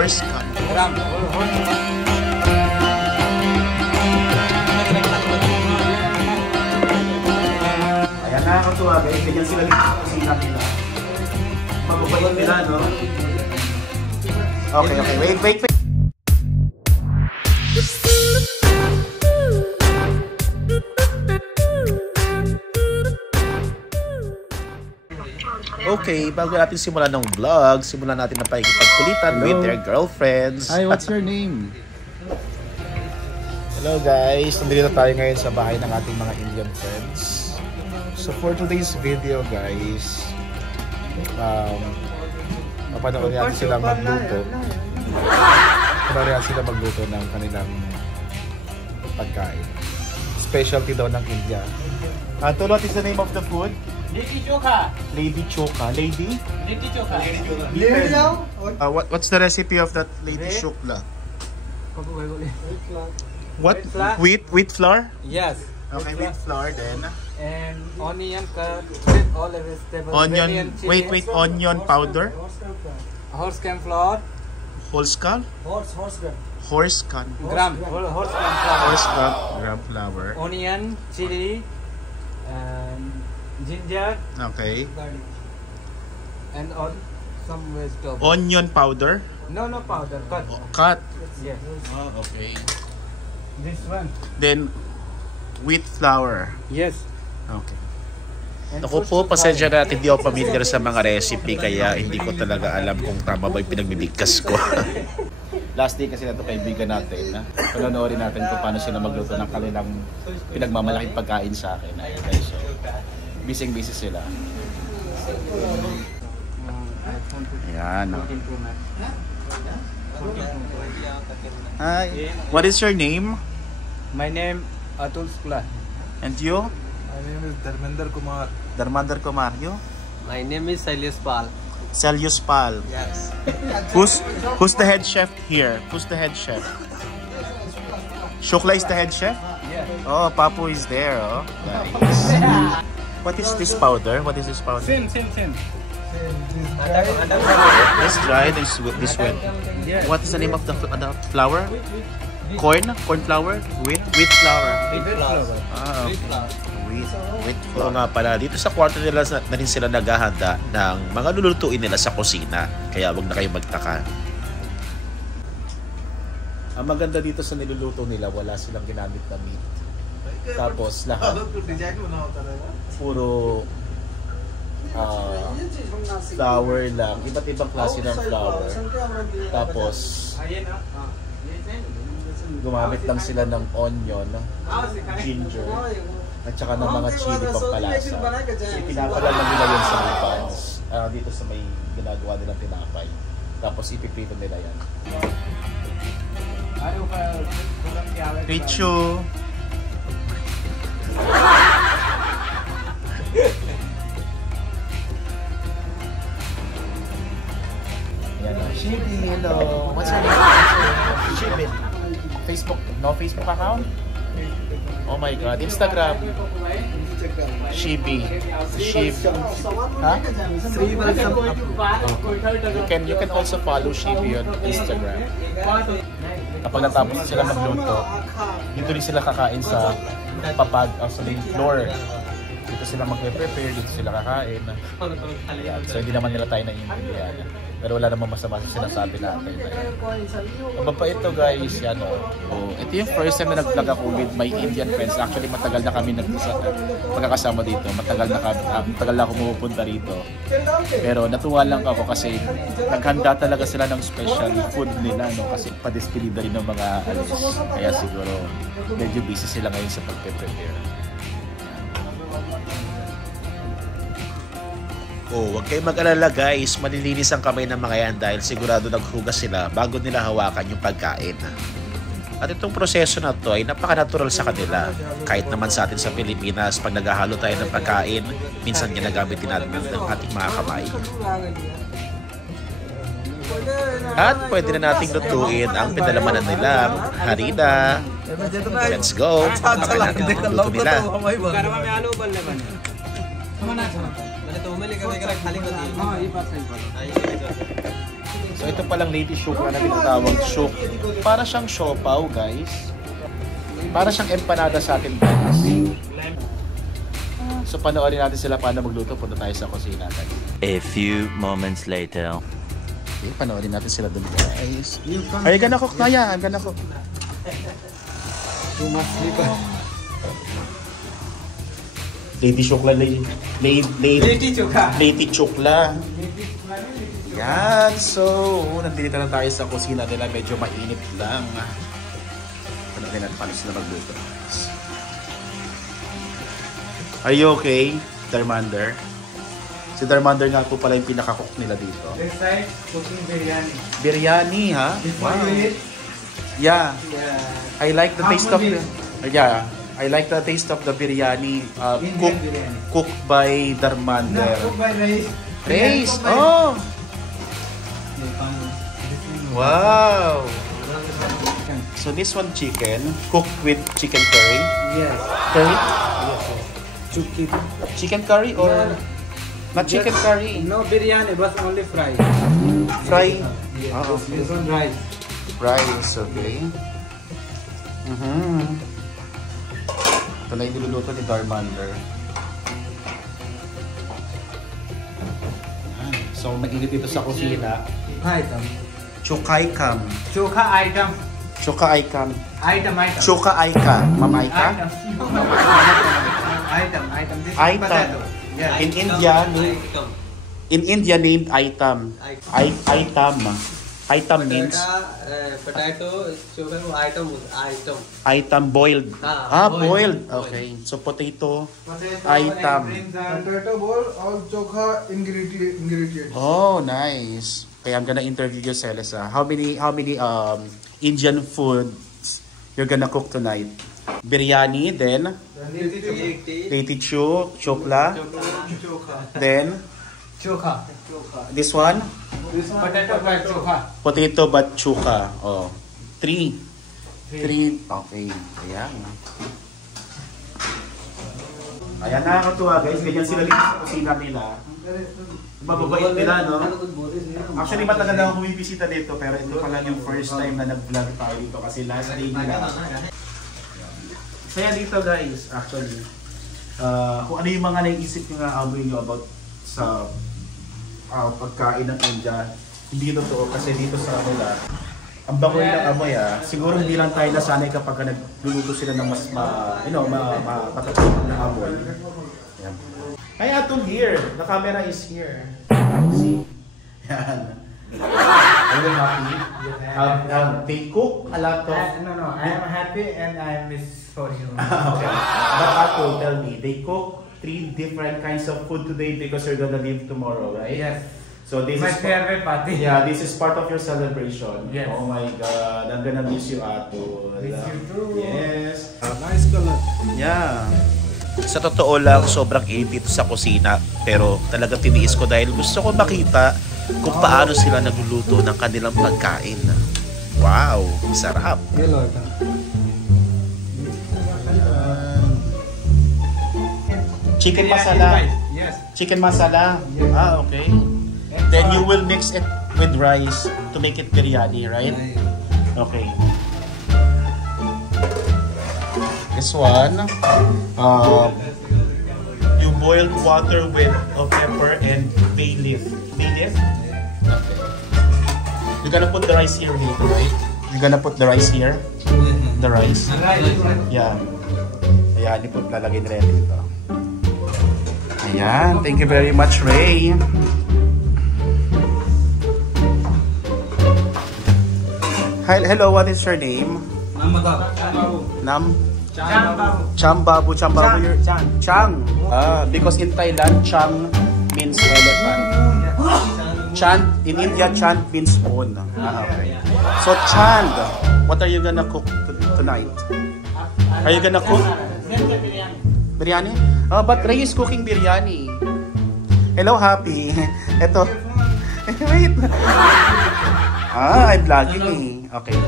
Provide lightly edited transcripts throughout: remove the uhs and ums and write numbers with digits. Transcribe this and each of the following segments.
Horse can. Gram. Ayan, nakakatuwa guys. Ganyan sila dito sa kusina nila. Mababait nila, no? Okay, okay. Wait. Okay, bago natin simulan ng vlog, simulan natin na pakikipagkulitan with their girlfriends. Hi, what's your name? Hello guys, nandito tayo ngayon sa bahay ng ating mga Indian friends. So for today's video guys, mapanood natin silang magluto. Mapanood natin sila magluto ng kanilang pagkain. Specialty daw ng India. Tolo, what is the name of the food? Lady Chokha. Lady Chokha. Lady? Lady Chokha. What's the recipe of that Lady Chokha? What? Wheat flour? Yes. Okay, wheat flour then. And onion cut with all the vegetables. Onion, wait, onion powder? Horse can flour. Horse can? Horse can. Gram. Horse can flour. Horse can. Gram flour. Onion, chili, and ginger. Okay. And all some vegetables. Onion powder? No powder. Cut. Cut. Yes. Oh, okay. This one. Then, wheat flour. Yes. Okay. And Ako po, pasensya na at hindi ako familiar sa mga recipe kaya hindi ko talaga alam kung tama ba yung pinagbibigkas ko. Last day kasi na ito kaibigan natin. Panonoorin natin kung paano sila magluto ng kanilang pinagmamalaking pagkain sa akin. Ayan guys, so busy sila. Ayan. Hi. What is your name? My name Atul Shukla. And you? My name is Dharmender Kumar. Dharmender Kumar. You? My name is Sailesh Pal. Selyus Pal. Yes. Who's the head chef here? Who's the head chef? Shukla is the head chef? Yeah. Oh, Papu is there. Oh, nice. What is this powder? What is this powder? Same. Let's try this one. Yeah. What is the name of the flour? Corn flour? Wheat flour. Ah, okay. Wheat flour. Oo nga pala, dito sa kwarto nila na rin sila naghahanda ng mga lulutuin nila sa kusina. Kaya wag na kayo magtaka. Ang maganda dito sa niluluto nila, wala silang ginamit na meat. Tapos lahat puro flour lang, iba't ibang klase ng flour. Tapos gumamit lang sila ng onion, ginger, at saka ng mga chili pampalasa. Ipinapalan lang nila yun sa may pans. Dito sa may ginagawa nilang tinapay. Tapos ipiprito nila yan. Richu! Shibi, hello. What's your name? Shibi. Facebook. No Facebook account? Oh my God. Instagram. Shibi. Huh? You can also follow Shibi on Instagram. Kapag natapos sila magluto, dito rin sila kakain sa sa main floor. Dito sila magpe-prepare, dito sila kakain. So hindi naman nila tayo naiintindihan. Pero wala namang masama sa sinasabi natin. Mababa ito guys, yan o. Ito yung first time na nag-vlog ako with my Indian friends. Actually matagal na kami magkakasama dito. Matagal na ako pupunta rito. Pero natuwa lang ako kasi naghanda talaga sila ng special food nila. No? Kasi pa-despedida rin ng mga alis. Kaya siguro medyo busy sila ngayon sa pagpe-prepare. Oh, huwag kayong mag-alala guys, malilinis ang kamay ng mga yan dahil sigurado naghugas sila bago nila hawakan yung pagkain. At itong proseso na to ay napaka-natural sa kanila. Kahit naman sa atin sa Pilipinas, pag naghahalo tayo ng pagkain, minsan ginagamit din natin ng ating mga kamay. At pwede na nating lutuin ang pinalamanan nilang harina. Let's go! Kapag natin ang luto nila. So ito palang lady shukla na tinatawag shuk. Para siyang siopaw, guys. Para siyang empanada sa atin, guys. So panoorin natin sila paano magluto. Punta tayo sa kusina. A few moments later. Okay, panoorin natin sila dun, guys. Ay, gana cook na yan. Gana cook. Lady shukla. Lady chukla. Yan. So, nandito na tayo sa kusina nila. Medyo mainit lang. Panoorin natin paano sila magluto. Are you okay, Darmander? Si Darmander nga po pala yung pinaka-cook nila dito. This side, cooking biryani. Biryani, ha? Wow. Yeah. Yeah. I like the taste of the... Yeah. I like the taste of the biryani. Cooked by Darmander. No, cooked by rice. Rice? Oh! Wow! So this one chicken, cooked with chicken curry? Yes. Curry? Yes. Chicken curry or... Yeah. Not chicken curry? No biryani, but only fry. Fry? Yes. Oh, This one rice. Rice, okay. Ito na yung niluluto ni Darmander. So, mainit dito sa kusina. Item. Chukay kam. Chokha item. Chuka Aikam. Item. Chuka Aika. Ma'am Aika? Item. This is Item. potato. Yeah. In India named Aitam. Aitam. Aitam means potato item. Aitam boiled. Boiled. Okay. So potato Aitam. Potato bowl, all chokha ingredient. Oh, nice. Okay, I'm gonna interview you, Celesa. How many Indian foods you're gonna cook tonight? Biryani, then leti chokla, then Chokha. this one Potato by chokha. potato but chuka. Oh, three. Okay, ayan. Ayan, nakakatuwa guys. Ganyan sila dito sa kusina nila. Mababait nila, no? Actually, matagal na akong bumibisita dito, pero ito pa lang yung first time na nag-vlog tayo dito kasi last day nila. Kaya dito guys, actually, kung ano yung mga naiisip nyo nga amoy nyo about sa pagkain ng India, hindi totoo kasi dito sa nila, ang bangoy ng amoy siguro hindi lang tayo nasanay kapag nagluluto sila ng mas matatapos na amoy. Ayan. Hi Atul here, the camera is here. See? Yan. Are you happy? They cook a lot of... No, I am happy and I miss for you. Okay. But Atul, tell me, they cook 3 different kinds of food today because you're gonna leave tomorrow, right? Yes. So this My is favorite party. Yeah, this is part of your celebration. Yes. Oh my God, I'm gonna miss you, Atul. Miss you too. Yes. Nice color. Yeah. Sa totoo lang, sobrang init dito sa kusina. Pero talagang tiniis ko dahil gusto ko makita kung paano sila nagluluto ng kanilang pagkain. Wow, sarap. Hello. Chicken masala. Yes. Chicken masala. Ah, okay. Then you will mix it with rice to make it biryani, right? Okay. This one, you boiled water with pepper and bay leaf. Bay leaf? Okay. You're gonna put the rice here later, right? You're gonna put the rice here? The rice? Yeah. Ayan, lalagay nila dito. Ayan, thank you very much, Ray. Hello, what is your name? Nam? Chambabu. Chang. Because in Thailand, Chang means elephant. Chand, in India, Chand means moon. Okay. So, Chand, what are you gonna cook tonight? Are you gonna cook? Biryani? But Ray is cooking biryani. Hello, Happy. Ito. Wait. I'm vlogging eh. Okay.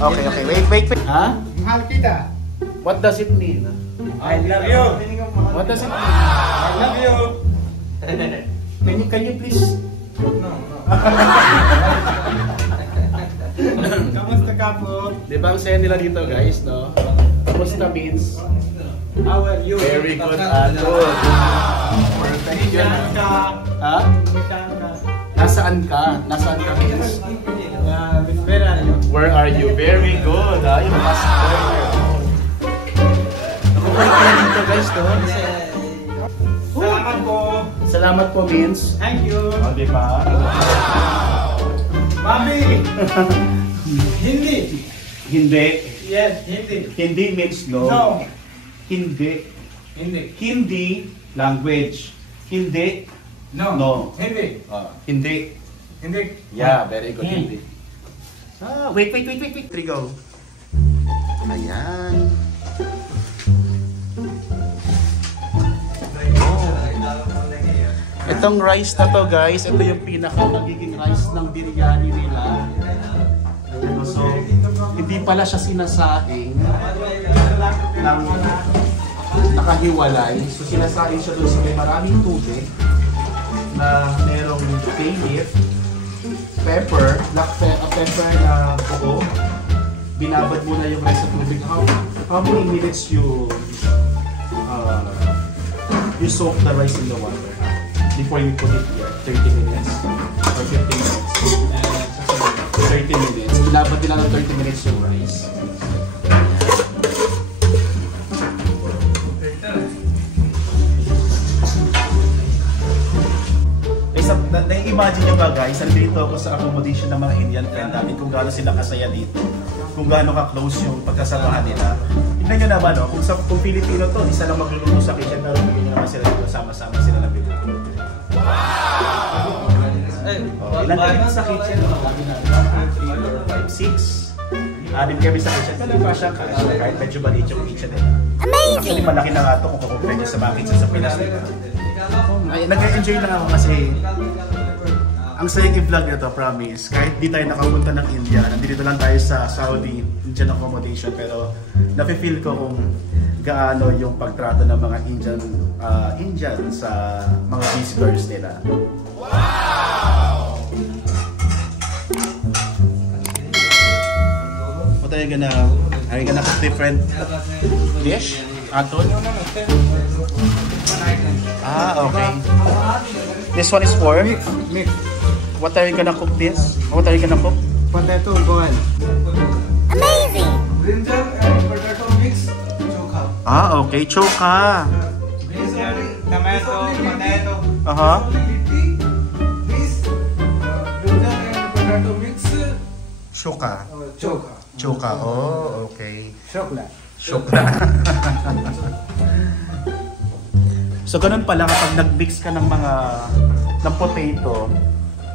Okay. Wait. Huh? Mahal kita. What does it mean? I love you. What does it mean? I love you. Can you please No. Kamusta ka po? Di ba ang saya nila dito guys, no? Kamusta means? How are you? Very good at perfect yun. Ha? Nasaan ka? Nasaan ka means? Where are you? Very good. Ha? Yung master. Nakukulit ka na dito guys, no? Salamat po. Salamat po means? Thank you. O, di ba? Mami! Hindi. Hindi. Yes, hindi. Hindi means no. No. Hindi. Hindi. Hindi language. Hindi. No. No. Hindi. Hindi. Hindi. Yeah, very good. Hindi. Wait. 3 go. Ayan. Itong rice na to guys, ito yung pinaka nagiging rice ng biryani nila. So, hindi pala siya sinasaing ng nakahiwalay. So, sinasaing siya doon sa may maraming tubig na merong bay leaf, pepper, black pepper na buo. Binabad mo na yung rice sa tubig. How many minutes you soak the rice in the water before you put it here? 30 minutes or 15 minutes? 30 minutes. Binabad nila ng 30 minutes yung rice. Na-imagine nyo ba guys, nandito ako sa accommodation ng mga Indian friend namin kung gaano sila kasaya dito, kung gaano ka-close yung pagkasamahan nila. Tignan nyo naman, no? Kung Filipino to, isa lang magluluto sa kitchen, pero hindi nyo naman sila dito, sama-sama sila nagluluto. Wow! Ilan kami sa kitchen? 3, 4, 5, 6. Anim kami sa kitchen, pero pa siya kahit medyo maliit yung kitchen eh. Amazing! Actually, malaki na nga ito kung kukumpare nyo sa mga kitchen sa Pinas nila. Nag-enjoy lang ako kasi ang saya i-vlog nito, promise. Kahit di tayo nakapunta ng India, nandito lang tayo sa Saudi, Indian accommodation, pero nafe-feel ko kung gaano yung pagtrato ng mga Indian sa mga visitors nila. Wow! What are you gonna cook different dish? Aton? Okay. This one is for? Mix. What are you gonna cook this? What are you gonna cook? Potato boil. Amazing! Brinjal and potato mix chokha. Okay. Choka. Tomato, potato. Litti, this brinjal and potato mix Choka. chokha. Choka. Okay. Chocolate. Choka. So, ganun pala kapag nag-mix ka ng potato,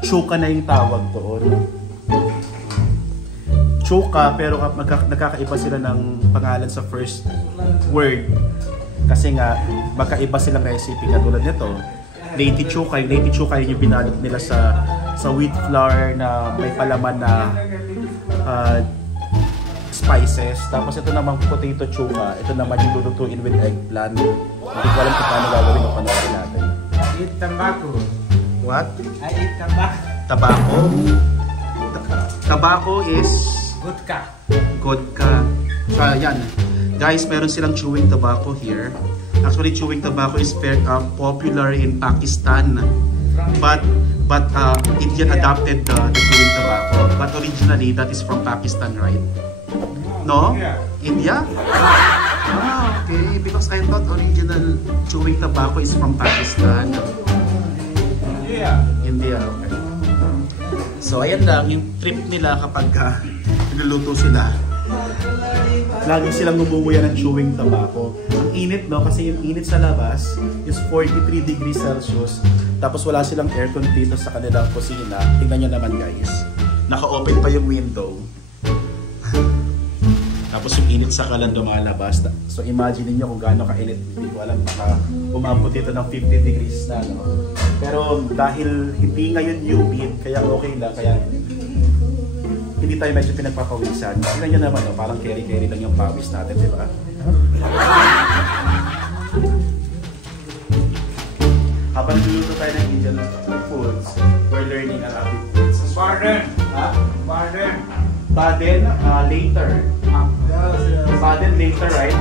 choka na yung tawag doon. Choka, pero nagkakaiba sila ng pangalan sa first word. Kasi nga, magkaiba silang recipe katulad nito. Leti choka. Yung leti choka yung binalot nila sa wheat flour na may palaman na spices. Tapos ito namang potato choka. Ito naman yung lulutuin with eggplant. Hindi ko alam kung paano gagawin o panoorin natin. I eat tobacco. What? I eat tobacco. Tobacco? Tobacco is? Gutka. Godka. So, yan. Guys, meron silang chewing tobacco here. Actually, chewing tobacco is popular in Pakistan. But Indian adopted the chewing tobacco. But originally, that is from Pakistan, right? No? India? Okay. Because I thought original chewing tobacco is from Pakistan. India, okay. So, ayan lang. Yung trip nila kapag niluluto sila. Lagi silang bumubuya ng chewing tobacco. Ang init, no? Kasi yung init sa labas is 43 degrees Celsius. Tapos wala silang aircon dito sa kanilang kusina. Tingnan nyo naman, guys. Naka-open pa yung window. Tapos yung init sa kalan lumalabas. So imagine niyo kung gaano kainit. Hindi ko alam, baka umabot dito ng 50 degrees na, no? Pero dahil hindi ngayon humid, kaya okay lang. Kaya hindi tayo medyo pinagpapawisan. Tingnan nyo naman, no? Parang carry-carry lang yung pawis natin, di ba? Habang niluluto tayo ng Indian foods, we're learning Arabic words. Baden. Ha? Baden. Baden, later. Baden later, right?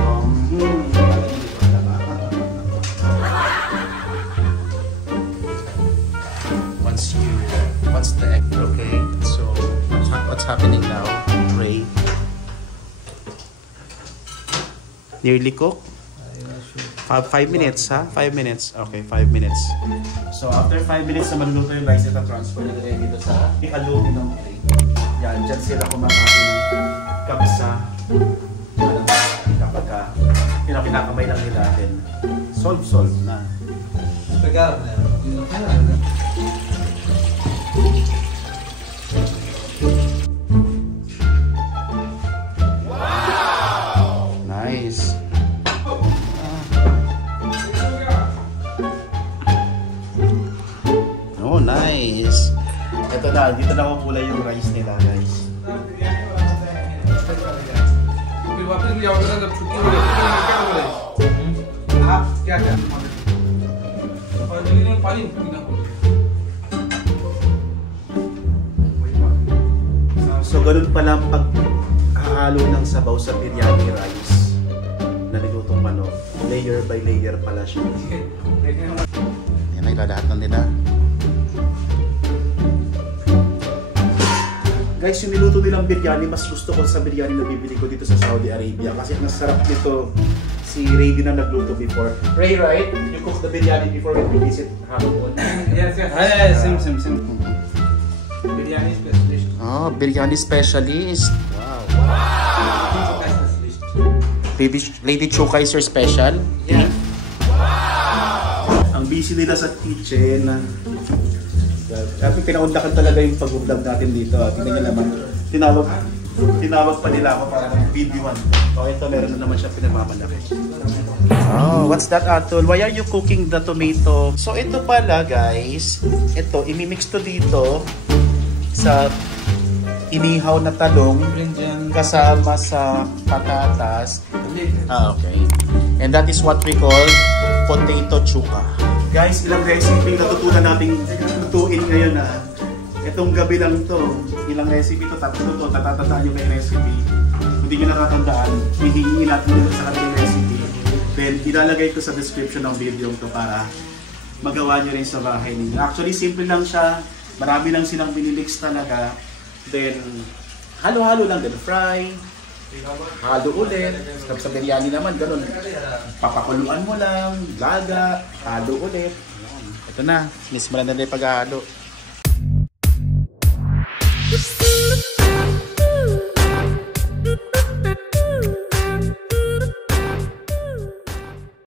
Once the egg, okay. So what's happening now? Ray. Nearly cooked? 5 minutes, ha? 5 minutes. Okay, 5 minutes. So, after 5 minutes na maluluto yung rice, ito transfer na nila dito sa aluminum plate. Yan, dyan sila kumakain ng kabsa. Kapag pinakamay lang nila din. Solve na. Pegar na. Wow! Nice. Oh, nice. Ito na, dito na kulay yung rice nila, guys. So, ganun pala ang paghahalo ng sabaw sa biryani rice na nilutong manok. Layer by layer pala siya. Yan, naglalahat na nila. Guys, yung niluto nilang biryani, mas gusto ko sa biryani na bibili ko dito sa Saudi Arabia kasi ang sarap nito. Si Ray din na nagluto before. Ray, right? You cooked the biryani before we visit Hamon. Yes. Same. Biryani specialist. Oh, biryani specialist. Wow. Baby Lady Chuka is your special? Yeah. Wow. Ang busy nila sa kitchen. Kasi pinaundakan talaga yung pag-vlog natin dito. Tingnan nyo naman. Tinawag pa nila ako para mag-videoan. Okay, ito meron na naman siya pinagmamalaki. Oh, what's that, Atul? Why are you cooking the tomato? So ito pala, guys. Ito, imimix to dito sa inihaw na talong kasama sa patatas. Okay. And that is what we call potato chuka. Guys, ilang recipe natutunan nating lutuin ngayon na. Itong gabi lang to. Ilang recipe to, tapos to, tatatandaan nyo kay recipe. Hindi nyo natatandaan, hihingi natin nyo sa kanilang recipe. Then, ilalagay ko sa description ng video to para magawa nyo rin sa bahay ninyo. Actually, simple lang siya. Marami lang silang binimix talaga. Then, halo-halo lang din. Fry, halo ulit. Sa biryani naman, ganun. Papakuluan mo lang, gaga, halo ulit. Ito na, mismo na nila yung paghalo.